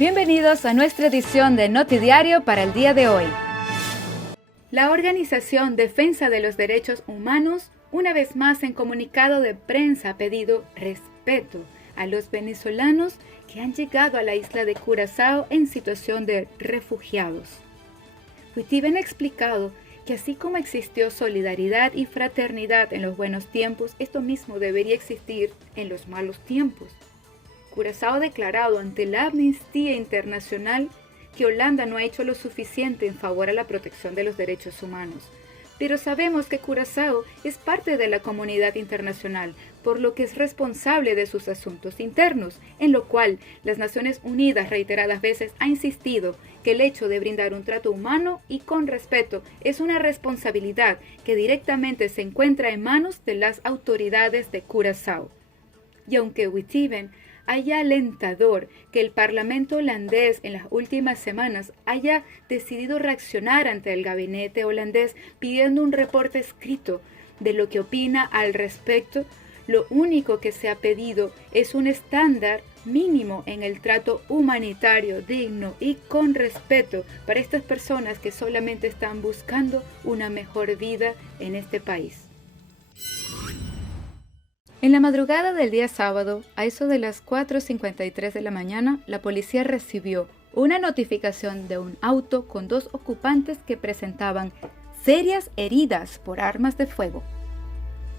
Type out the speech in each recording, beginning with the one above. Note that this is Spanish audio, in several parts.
Bienvenidos a nuestra edición de Notidiario para el día de hoy. La organización Defensa de los Derechos Humanos, una vez más en comunicado de prensa, ha pedido respeto a los venezolanos que han llegado a la isla de Curazao en situación de refugiados. Wittiben ha explicado que así como existió solidaridad y fraternidad en los buenos tiempos, esto mismo debería existir en los malos tiempos. Curazao ha declarado ante la Amnistía Internacional que Holanda no ha hecho lo suficiente en favor a la protección de los derechos humanos. Pero sabemos que Curazao es parte de la comunidad internacional, por lo que es responsable de sus asuntos internos, en lo cual las Naciones Unidas reiteradas veces ha insistido que el hecho de brindar un trato humano y con respeto es una responsabilidad que directamente se encuentra en manos de las autoridades de Curazao. Y aunque Wittiben haya alentador que el Parlamento holandés en las últimas semanas haya decidido reaccionar ante el gabinete holandés pidiendo un reporte escrito de lo que opina al respecto, lo único que se ha pedido es un estándar mínimo en el trato humanitario digno y con respeto para estas personas que solamente están buscando una mejor vida en este país. En la madrugada del día sábado, a eso de las 4:53 de la mañana, la policía recibió una notificación de un auto con 2 ocupantes que presentaban serias heridas por armas de fuego.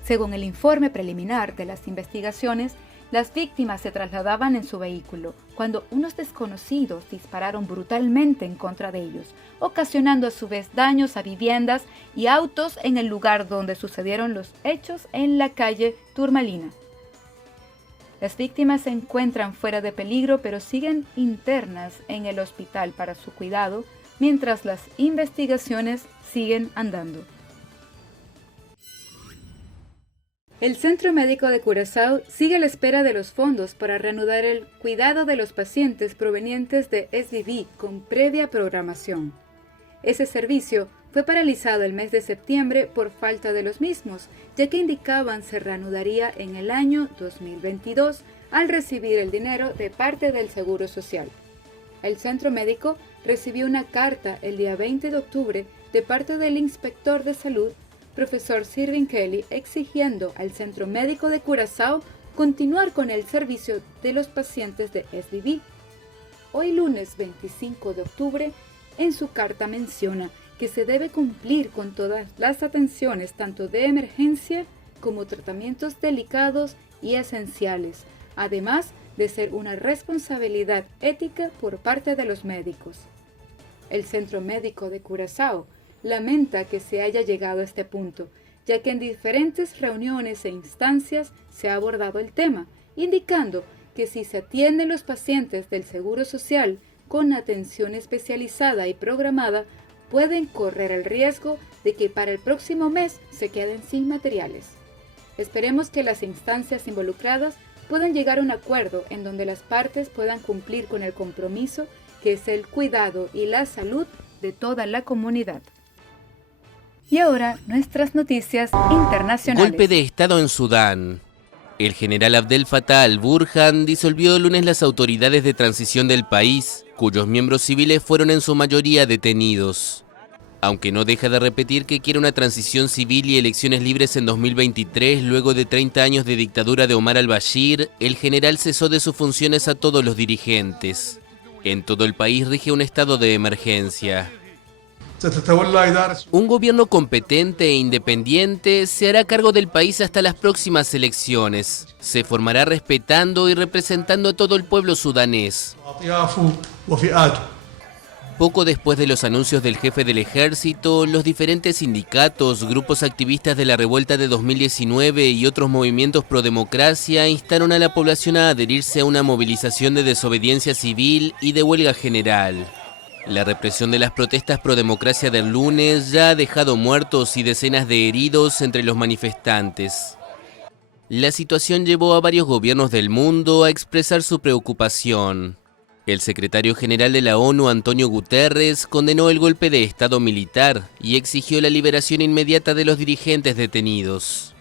Según el informe preliminar de las investigaciones, las víctimas se trasladaban en su vehículo cuando unos desconocidos dispararon brutalmente en contra de ellos, ocasionando a su vez daños a viviendas y autos en el lugar donde sucedieron los hechos en la calle Turmalina. Las víctimas se encuentran fuera de peligro pero siguen internas en el hospital para su cuidado mientras las investigaciones siguen andando. El Centro Médico de Curazao sigue a la espera de los fondos para reanudar el cuidado de los pacientes provenientes de SVB con previa programación. Ese servicio fue paralizado el mes de septiembre por falta de los mismos, ya que indicaban se reanudaría en el año 2022 al recibir el dinero de parte del Seguro Social. El centro médico recibió una carta el día 20 de octubre de parte del inspector de salud, profesor Sirvin Kelly, exigiendo al Centro Médico de Curazao continuar con el servicio de los pacientes de SVB. Hoy lunes 25 de octubre, en su carta menciona que se debe cumplir con todas las atenciones tanto de emergencia como tratamientos delicados y esenciales, además de ser una responsabilidad ética por parte de los médicos. El Centro Médico de Curazao lamenta que se haya llegado a este punto, ya que en diferentes reuniones e instancias se ha abordado el tema, indicando que si se atienden los pacientes del Seguro Social con atención especializada y programada, pueden correr el riesgo de que para el próximo mes se queden sin materiales. Esperemos que las instancias involucradas puedan llegar a un acuerdo en donde las partes puedan cumplir con el compromiso que es el cuidado y la salud de toda la comunidad. Y ahora, nuestras noticias internacionales. Golpe de Estado en Sudán. El general Abdel Fattah al-Burhan disolvió el lunes las autoridades de transición del país, cuyos miembros civiles fueron en su mayoría detenidos. Aunque no deja de repetir que quiere una transición civil y elecciones libres en 2023, luego de 30 años de dictadura de Omar al-Bashir, el general cesó de sus funciones a todos los dirigentes. En todo el país rige un estado de emergencia. Un gobierno competente e independiente se hará cargo del país hasta las próximas elecciones. Se formará respetando y representando a todo el pueblo sudanés. Poco después de los anuncios del jefe del ejército, los diferentes sindicatos, grupos activistas de la revuelta de 2019 y otros movimientos pro democracia instaron a la población a adherirse a una movilización de desobediencia civil y de huelga general. La represión de las protestas pro democracia del lunes ya ha dejado muertos y decenas de heridos entre los manifestantes. La situación llevó a varios gobiernos del mundo a expresar su preocupación. El secretario general de la ONU, Antonio Guterres, condenó el golpe de Estado militar y exigió la liberación inmediata de los dirigentes detenidos.